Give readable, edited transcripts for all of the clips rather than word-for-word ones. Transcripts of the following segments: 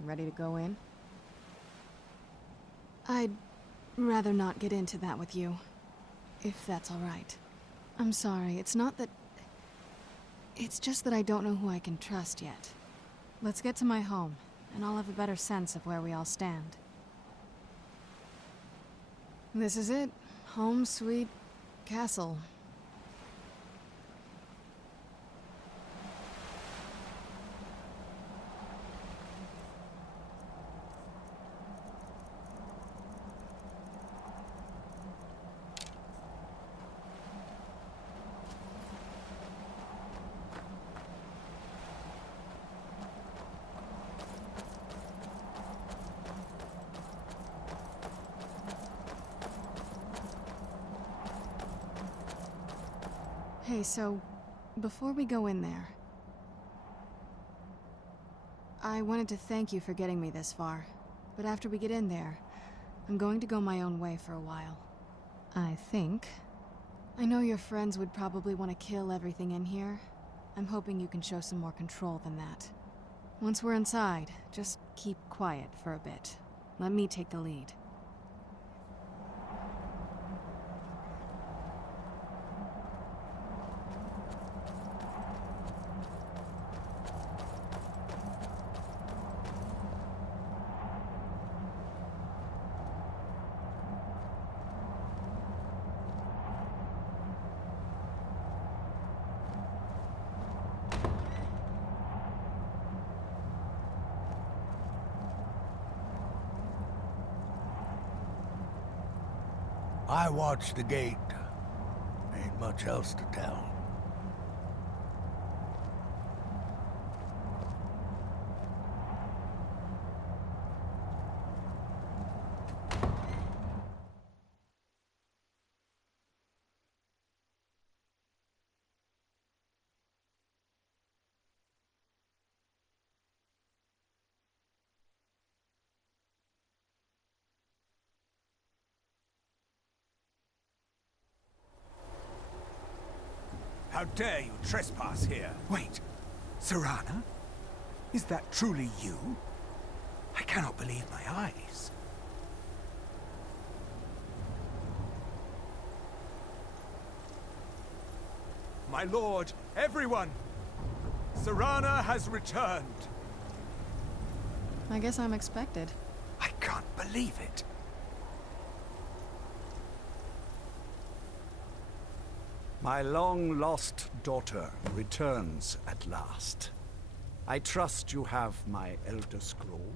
Ready to go in? I'd rather not get into that with you, if that's all right. I'm sorry, it's not that... It's just that I don't know who I can trust yet. Let's get to my home, and I'll have a better sense of where we all stand. This is it. Home, sweet castle. Hey, so, before we go in there, I wanted to thank you for getting me this far, but after we get in there, I'm going to go my own way for a while. I think. I know your friends would probably want to kill everything in here. I'm hoping you can show some more control than that. Once we're inside, just keep quiet for a bit. Let me take the lead. I watched the gate. Ain't much else to tell. How dare you trespass here? Wait, Serana? Is that truly you? I cannot believe my eyes. My lord, everyone! Serana has returned! I guess I'm expected. I can't believe it. My long-lost daughter returns at last. I trust you have my Elder Scroll.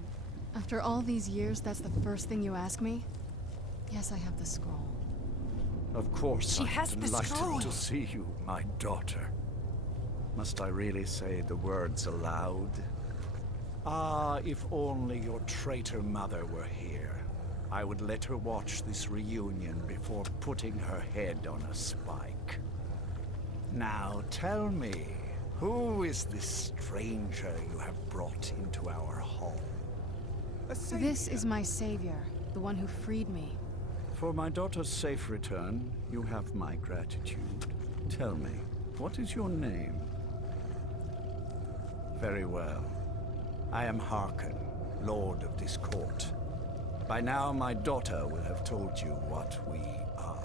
After all these years, that's the first thing you ask me? Yes, I have the scroll. Of course, She has I'm the delighted scroll. to see you, my daughter. Must I really say the words aloud? Ah, if only your traitor mother were here. I would let her watch this reunion before putting her head on a spike. Now tell me, who is this stranger you have brought into our home? This is my savior, the one who freed me. For my daughter's safe return, you have my gratitude. Tell me, what is your name? Very well. I am Harkon, Lord of this court. By now, my daughter will have told you what we are.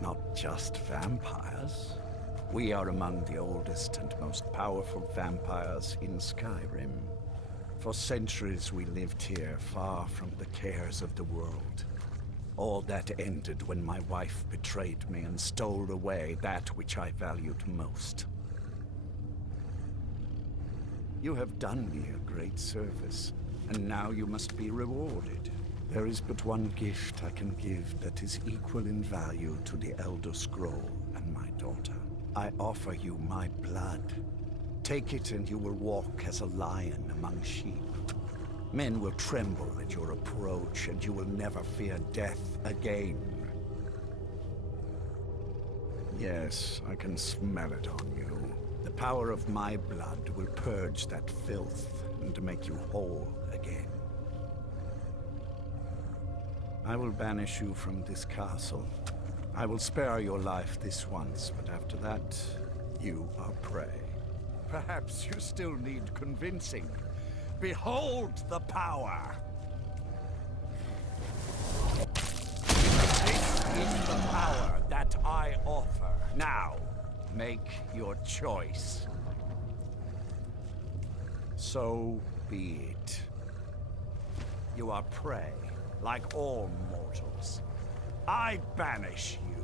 Not just vampires. We are among the oldest and most powerful vampires in Skyrim. For centuries we lived here, far from the cares of the world. All that ended when my wife betrayed me and stole away that which I valued most. You have done me a great service, and now you must be rewarded. There is but one gift I can give that is equal in value to the Elder Scroll and my daughter. I offer you my blood. Take it and you will walk as a lion among sheep. Men will tremble at your approach, and you will never fear death again. Yes, I can smell it on you. The power of my blood will purge that filth and make you whole again. I will banish you from this castle. I will spare your life this once, but after that, you are prey. Perhaps you still need convincing. Behold the power! This is the power that I offer. Now, make your choice. So be it. You are prey, like all mortals. I banish you.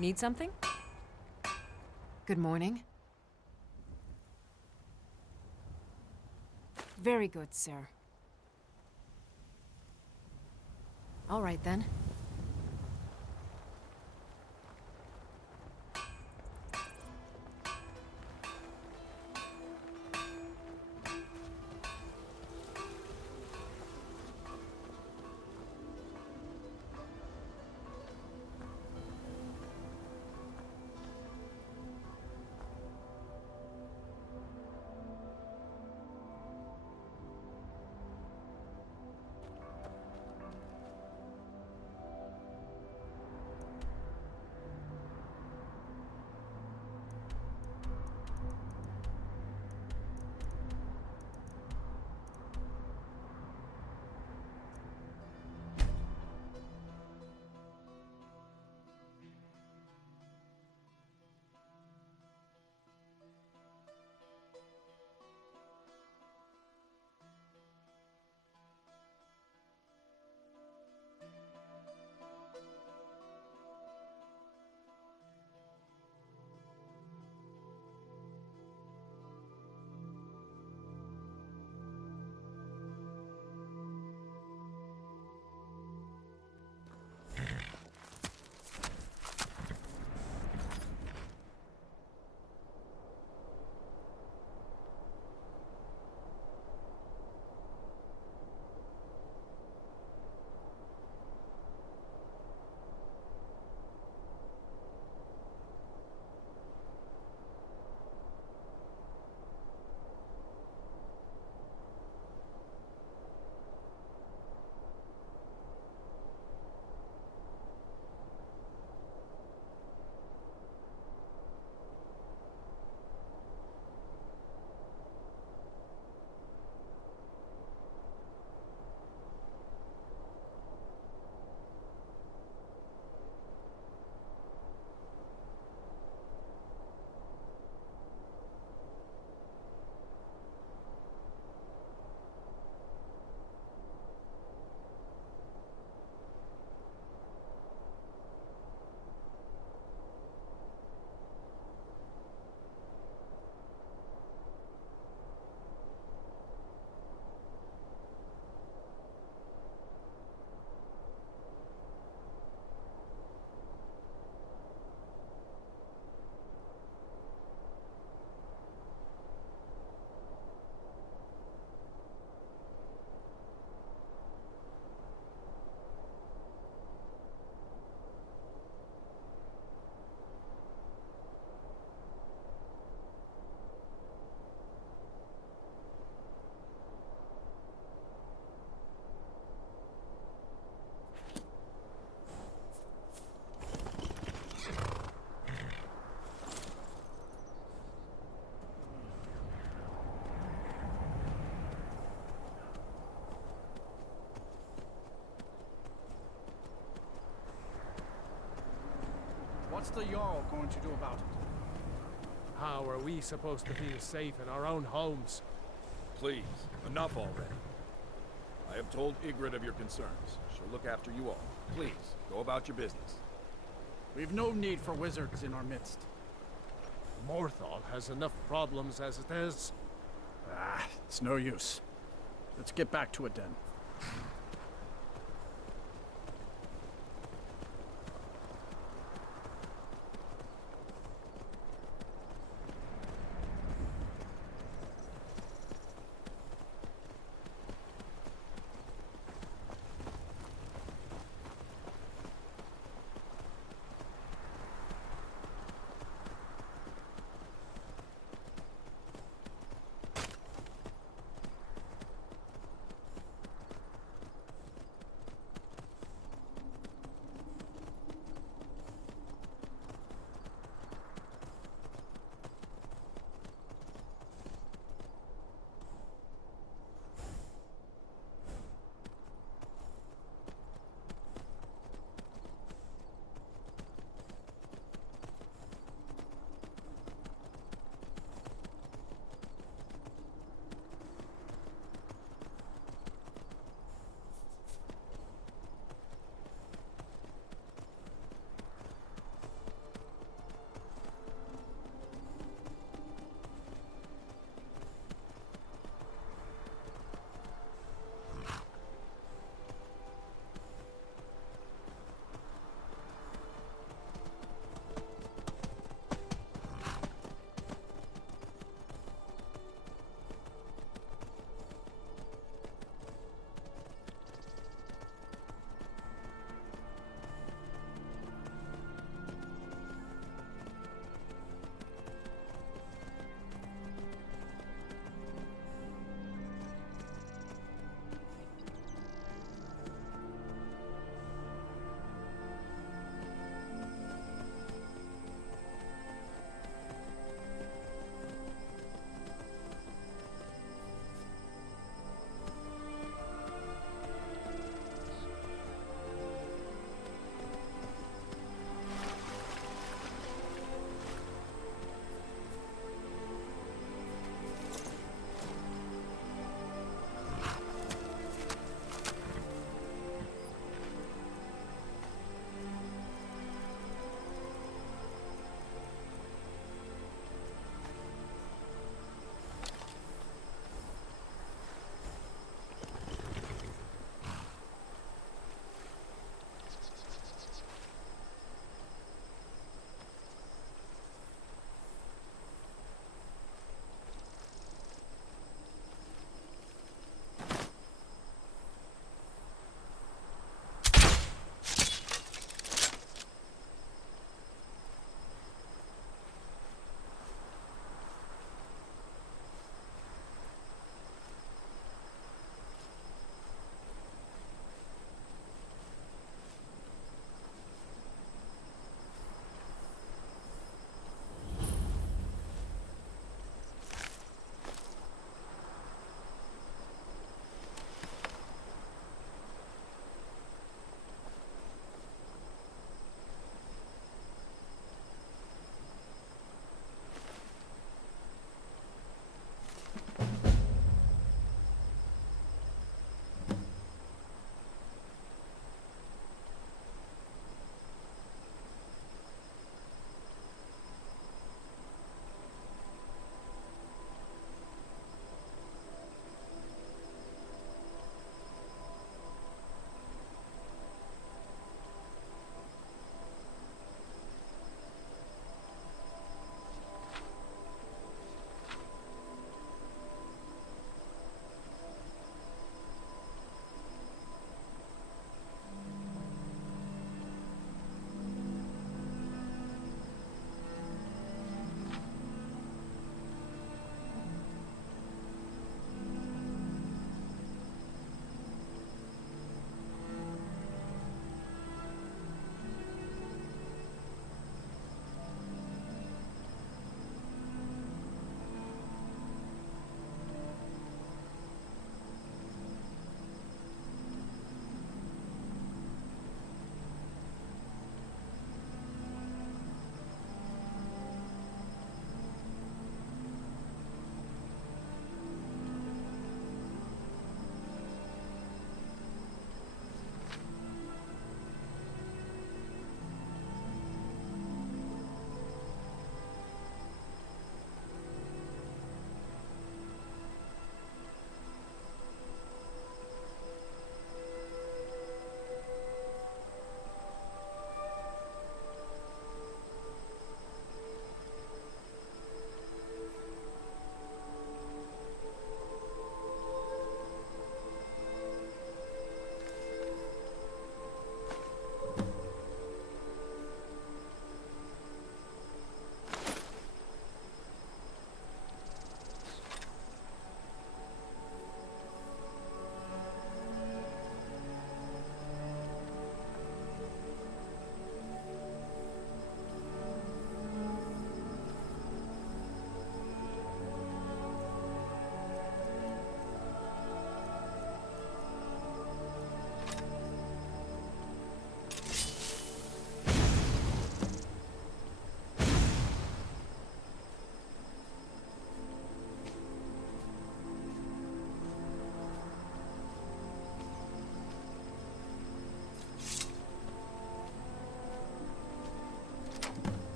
Need something? Good morning. Very good, sir. All right, then. What's the Jarl going to do about it? How are we supposed to feel safe in our own homes? Please, enough already. I have told Ygritte of your concerns. She'll look after you all. Please, go about your business. We've no need for wizards in our midst. Morthal has enough problems as it is. Ah, it's no use. Let's get back to it then.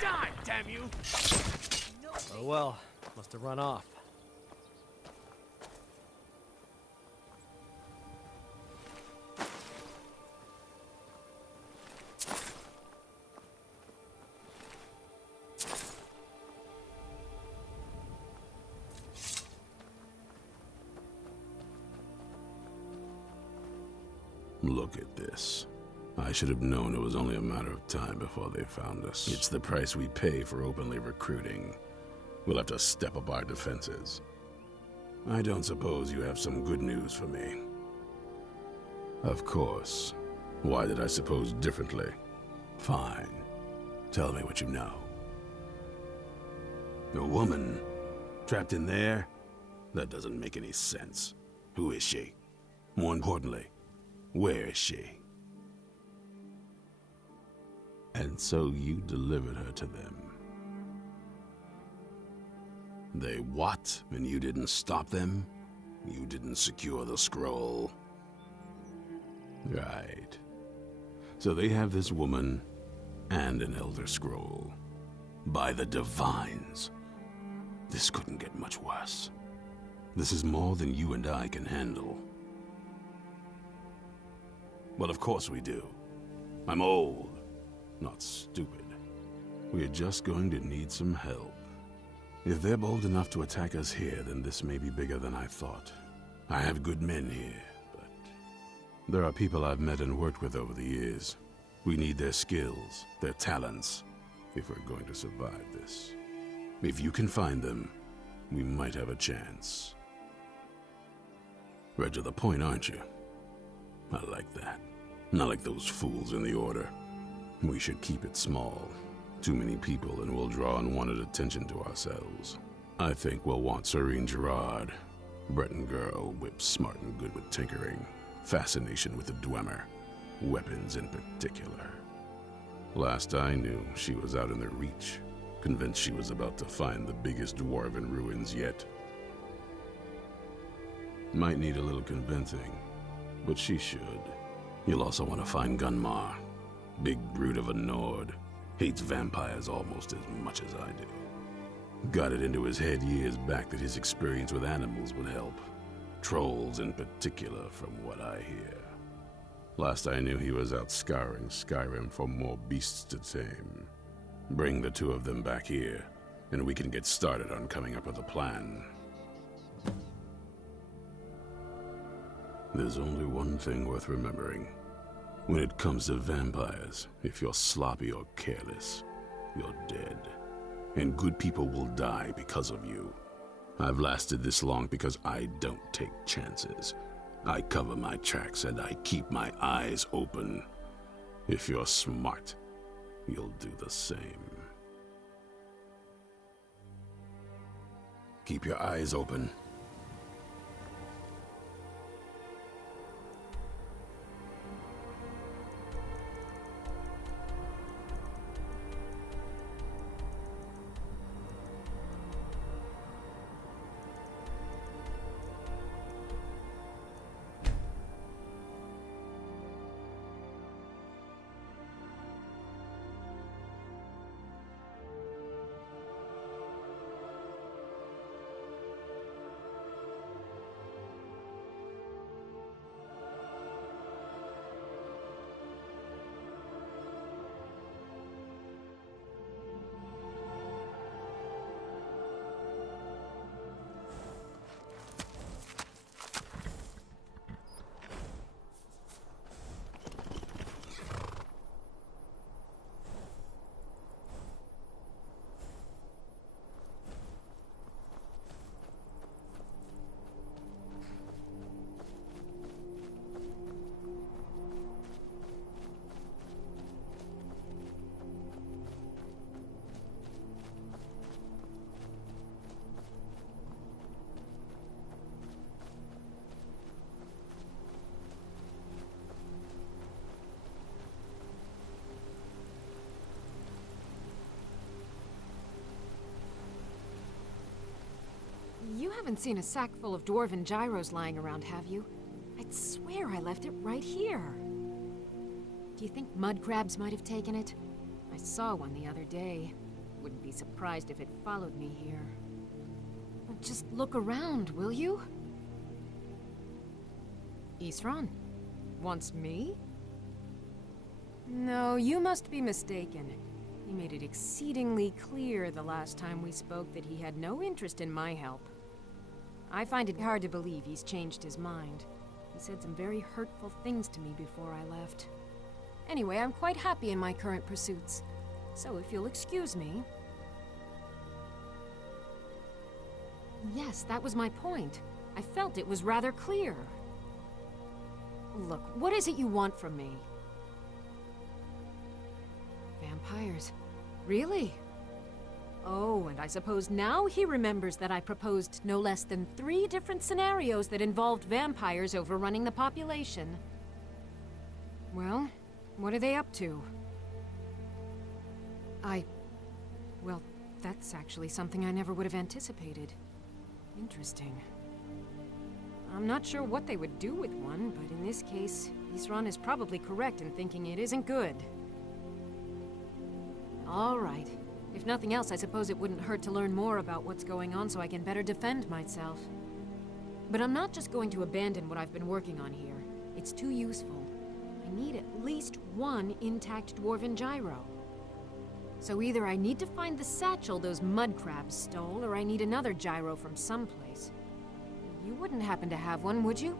Die, damn you! Oh well, must have run off. Look at this. I should have known it was only a matter of time before they found us. It's the price we pay for openly recruiting. We'll have to step up our defenses. I don't suppose you have some good news for me. Of course. Why did I suppose differently? Fine. Tell me what you know. A woman? Trapped in there? That doesn't make any sense. Who is she? More importantly, where is she? And so you delivered her to them. They what? And you didn't stop them? You didn't secure the scroll? Right. So they have this woman and an Elder Scroll. By the Divines. This couldn't get much worse. This is more than you and I can handle. Well, of course we do. I'm old, not stupid. We're just going to need some help. If they're bold enough to attack us here, then this may be bigger than I thought. I have good men here, but there are people I've met and worked with over the years. We need their skills, their talents, if we're going to survive this. If you can find them, we might have a chance. Right to the point, aren't you? I like that. Not like those fools in the Order. We should keep it small. Too many people and we'll draw unwanted attention to ourselves. I think we'll want Serene Gerard. Breton girl, whip smart and good with tinkering. Fascination with the Dwemer. Weapons in particular. Last I knew, she was out in the Reach. Convinced she was about to find the biggest dwarven ruins yet. Might need a little convincing, but she should. You'll also want to find Gunmar. Big brute of a Nord. Hates vampires almost as much as I do. Got it into his head years back that his experience with animals would help. Trolls in particular, from what I hear. Last I knew he was out scouring Skyrim for more beasts to tame. Bring the two of them back here, and we can get started on coming up with a plan. There's only one thing worth remembering. When it comes to vampires, if you're sloppy or careless, you're dead. And good people will die because of you. I've lasted this long because I don't take chances. I cover my tracks and I keep my eyes open. If you're smart, you'll do the same. Keep your eyes open. You haven't seen a sack full of dwarven gyros lying around, have you? I'd swear I left it right here. Do you think mud crabs might have taken it? I saw one the other day. Wouldn't be surprised if it followed me here. Well, just look around, will you? Isran? Wants me? No, you must be mistaken. He made it exceedingly clear the last time we spoke that he had no interest in my help. I find it hard to believe he's changed his mind. He said some very hurtful things to me before I left. Anyway, I'm quite happy in my current pursuits. So if you'll excuse me... Yes, that was my point. I felt it was rather clear. Look, what is it you want from me? Vampires. Really? Oh, and I suppose now he remembers that I proposed no less than 3 different scenarios that involved vampires overrunning the population. Well, what are they up to? Well, that's actually something I never would have anticipated. Interesting. I'm not sure what they would do with one, but in this case, Isran is probably correct in thinking it isn't good. All right. If nothing else, I suppose it wouldn't hurt to learn more about what's going on so I can better defend myself. But I'm not just going to abandon what I've been working on here. It's too useful. I need at least 1 intact dwarven gyro. So either I need to find the satchel those mud crabs stole, or I need another gyro from someplace. You wouldn't happen to have one, would you?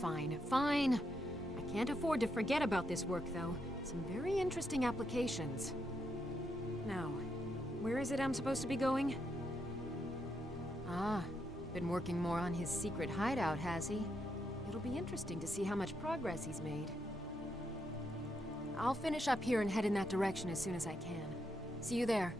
Fine, fine. I can't afford to forget about this work, though. Some very interesting applications. Now, where is it I'm supposed to be going? Ah, been working more on his secret hideout, has he? It'll be interesting to see how much progress he's made. I'll finish up here and head in that direction as soon as I can. See you there.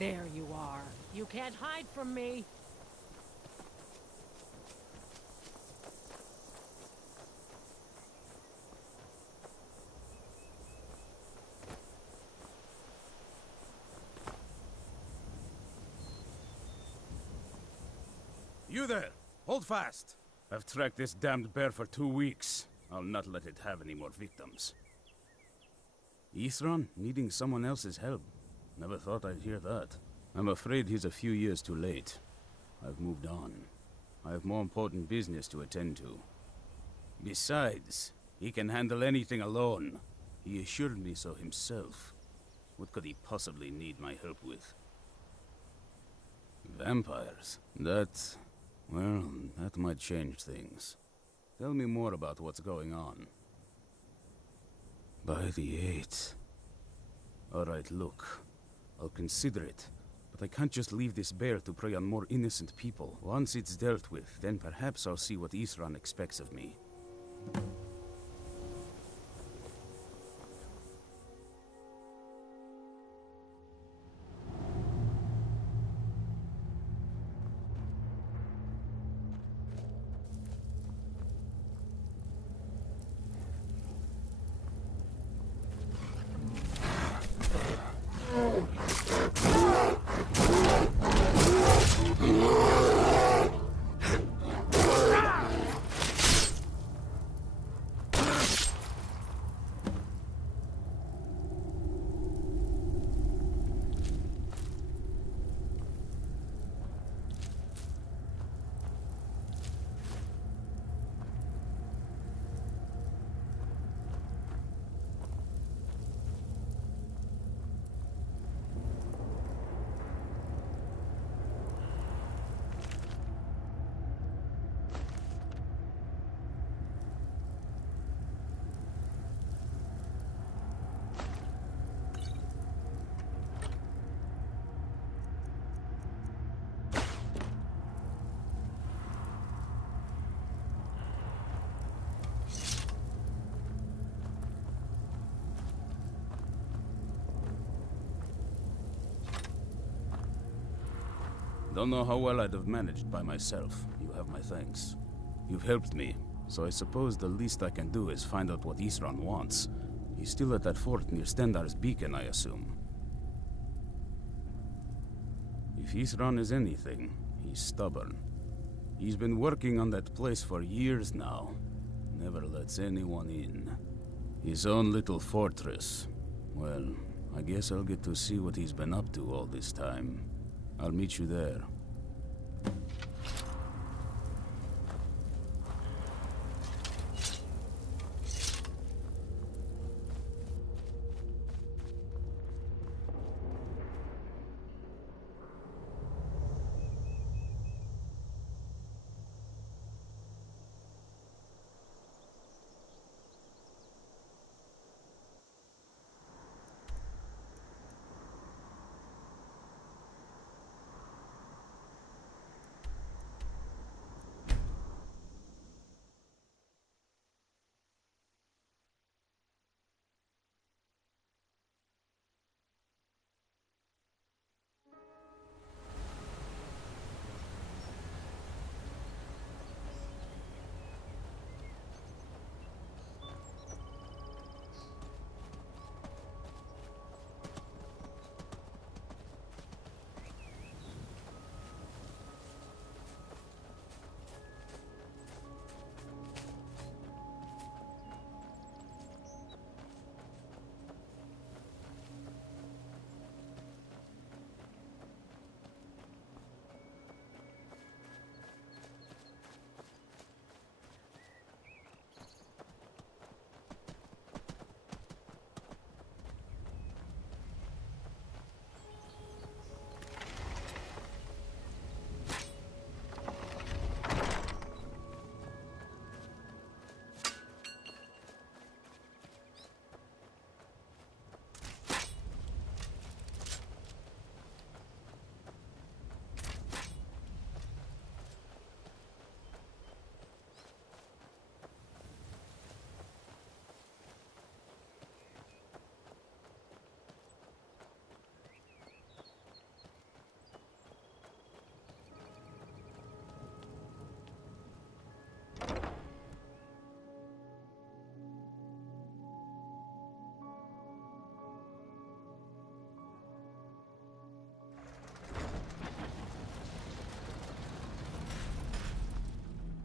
There you are. You can't hide from me. You there! Hold fast! I've tracked this damned bear for 2 weeks. I'll not let it have any more victims. Ithran needing someone else's help. Never thought I'd hear that. I'm afraid he's a few years too late. I've moved on. I have more important business to attend to. Besides, he can handle anything alone. He assured me so himself. What could he possibly need my help with? Vampires? Well, that might change things. Tell me more about what's going on. By the 8th. Alright, look. I'll consider it. But I can't just leave this bear to prey on more innocent people. Once it's dealt with, then perhaps I'll see what Ithran expects of me. Don't know how well I'd have managed by myself. You have my thanks. You've helped me, so I suppose the least I can do is find out what Ithran wants. He's still at that fort near Stendar's beacon, I assume. If Ithran is anything, he's stubborn. He's been working on that place for years now. Never lets anyone in. His own little fortress. Well, I guess I'll get to see what he's been up to all this time. I'll meet you there.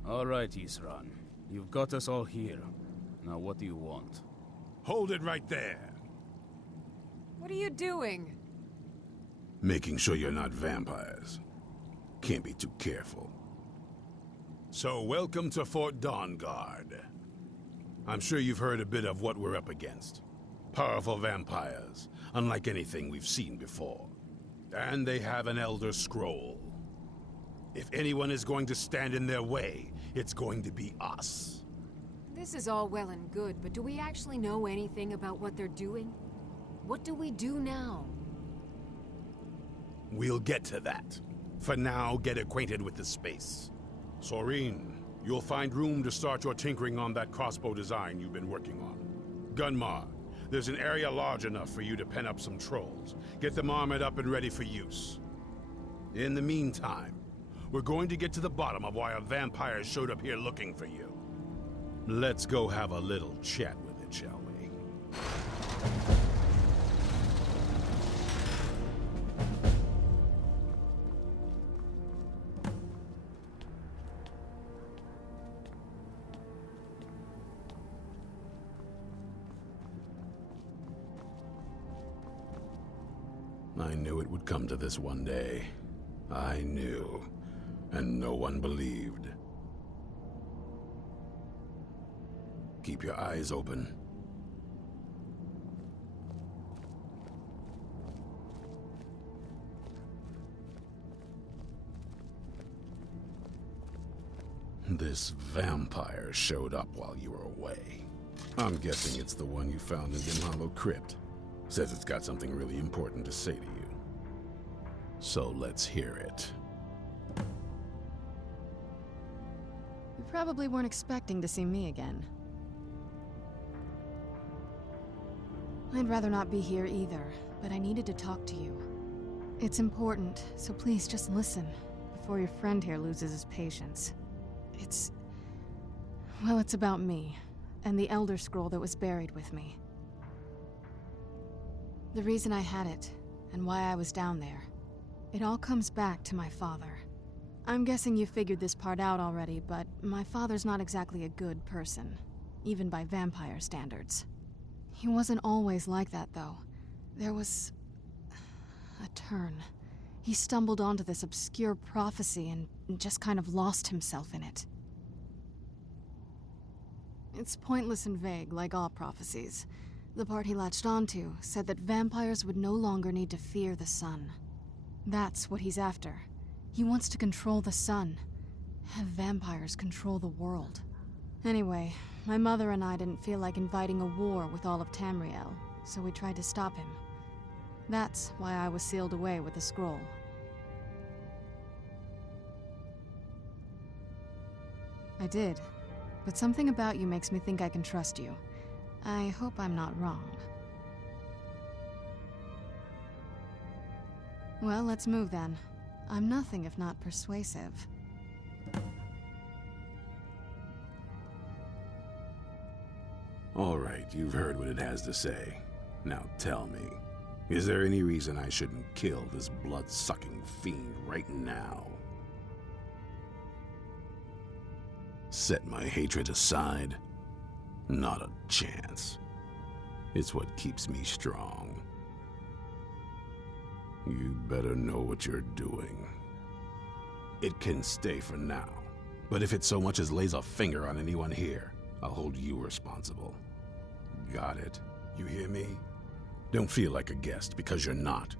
All right, Isran. You've got us all here. Now what do you want? Hold it right there. What are you doing? Making sure you're not vampires. Can't be too careful. So, welcome to Fort Dawnguard. I'm sure you've heard a bit of what we're up against. Powerful vampires, unlike anything we've seen before. And they have an Elder Scroll. If anyone is going to stand in their way, it's going to be us. This is all well and good, but do we actually know anything about what they're doing? What do we do now? We'll get to that. For now, get acquainted with the space. Soreen, you'll find room to start your tinkering on that crossbow design you've been working on. Gunmar, there's an area large enough for you to pen up some trolls. Get them armored up and ready for use. In the meantime, we're going to get to the bottom of why a vampire showed up here looking for you. Let's go have a little chat with it, shall we? I knew it would come to this one day. I knew. And no one believed. Keep your eyes open. This vampire showed up while you were away. I'm guessing it's the one you found in Dim Hollow Crypt. Says it's got something really important to say to you. So let's hear it. You probably weren't expecting to see me again. I'd rather not be here either, but I needed to talk to you. It's important, so please just listen, before your friend here loses his patience. Well, it's about me, and the Elder Scroll that was buried with me. The reason I had it, and why I was down there. It all comes back to my father. I'm guessing you figured this part out already, but my father's not exactly a good person, even by vampire standards. He wasn't always like that, though. There was a turn. He stumbled onto this obscure prophecy and just kind of lost himself in it. It's pointless and vague, like all prophecies. The part he latched onto said that vampires would no longer need to fear the sun. That's what he's after. He wants to control the sun. Have vampires control the world. Anyway, my mother and I didn't feel like inviting a war with all of Tamriel, so we tried to stop him. That's why I was sealed away with the scroll. I did, but something about you makes me think I can trust you. I hope I'm not wrong. Well, let's move then. I'm nothing if not persuasive. All right, you've heard what it has to say. Now tell me, is there any reason I shouldn't kill this blood-sucking fiend right now? Set my hatred aside? Not a chance. It's what keeps me strong. You better know what you're doing. It can stay for now, but if it so much as lays a finger on anyone here, I'll hold you responsible. Got it? You hear me? Don't feel like a guest, because you're not.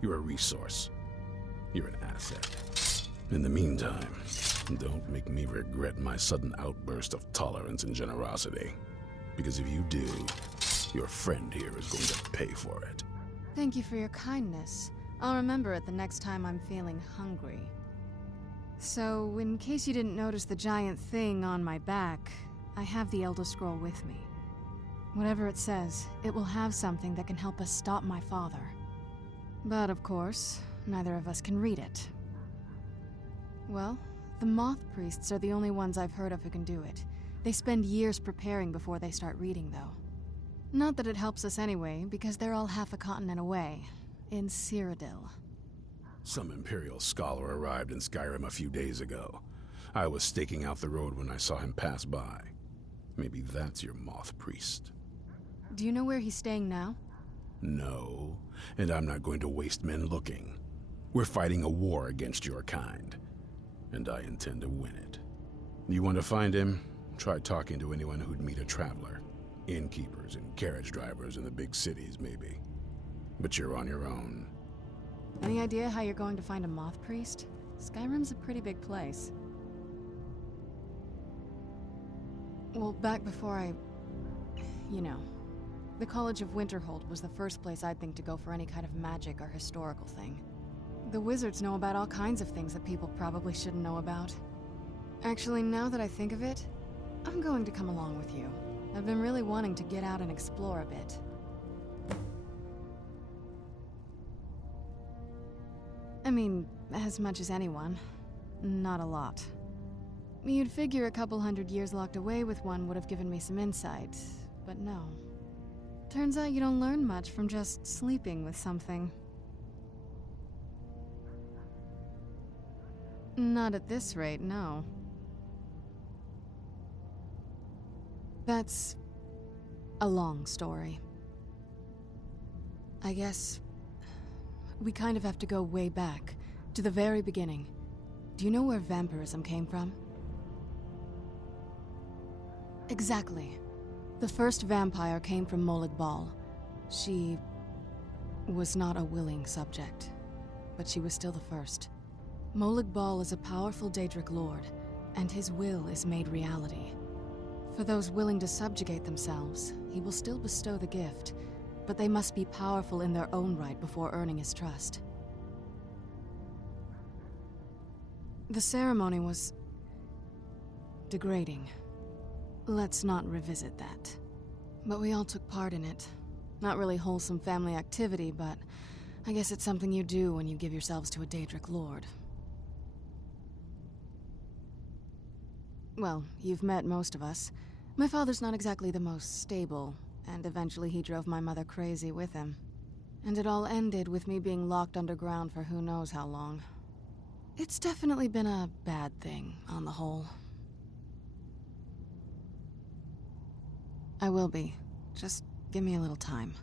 You're a resource. You're an asset. In the meantime, don't make me regret my sudden outburst of tolerance and generosity. Because if you do, your friend here is going to pay for it. Thank you for your kindness. I'll remember it the next time I'm feeling hungry. So, in case you didn't notice the giant thing on my back, I have the Elder Scroll with me. Whatever it says, it will have something that can help us stop my father. But of course, neither of us can read it. Well, the Moth Priests are the only ones I've heard of who can do it. They spend years preparing before they start reading, though. Not that it helps us anyway, because they're all half a continent away, in Cyrodiil. Some Imperial scholar arrived in Skyrim a few days ago. I was staking out the road when I saw him pass by. Maybe that's your moth priest. Do you know where he's staying now? No, and I'm not going to waste men looking. We're fighting a war against your kind, and I intend to win it. You want to find him? Try talking to anyone who'd meet a traveler. Innkeepers and carriage drivers in the big cities, maybe. But you're on your own. Any idea how you're going to find a moth priest? Skyrim's a pretty big place. Well, back before you know, the College of Winterhold was the first place I'd think to go for any kind of magic or historical thing. The wizards know about all kinds of things that people probably shouldn't know about. Actually, now that I think of it, I'm going to come along with you. I've been really wanting to get out and explore a bit. I mean, as much as anyone. Not a lot. You'd figure a couple hundred years locked away with one would have given me some insight, but no. Turns out you don't learn much from just sleeping with something. Not at this rate, no. That's a long story. I guess we kind of have to go way back, to the very beginning. Do you know where vampirism came from? Exactly. The first vampire came from Molag Bal. She was not a willing subject, but she was still the first. Molag Bal is a powerful Daedric lord, and his will is made reality. For those willing to subjugate themselves, he will still bestow the gift, but they must be powerful in their own right before earning his trust. The ceremony was degrading. Let's not revisit that. But we all took part in it. Not really wholesome family activity, but I guess it's something you do when you give yourselves to a Daedric lord. Well, you've met most of us. My father's not exactly the most stable, and eventually he drove my mother crazy with him. And it all ended with me being locked underground for who knows how long. It's definitely been a bad thing, on the whole. I will be. Just give me a little time.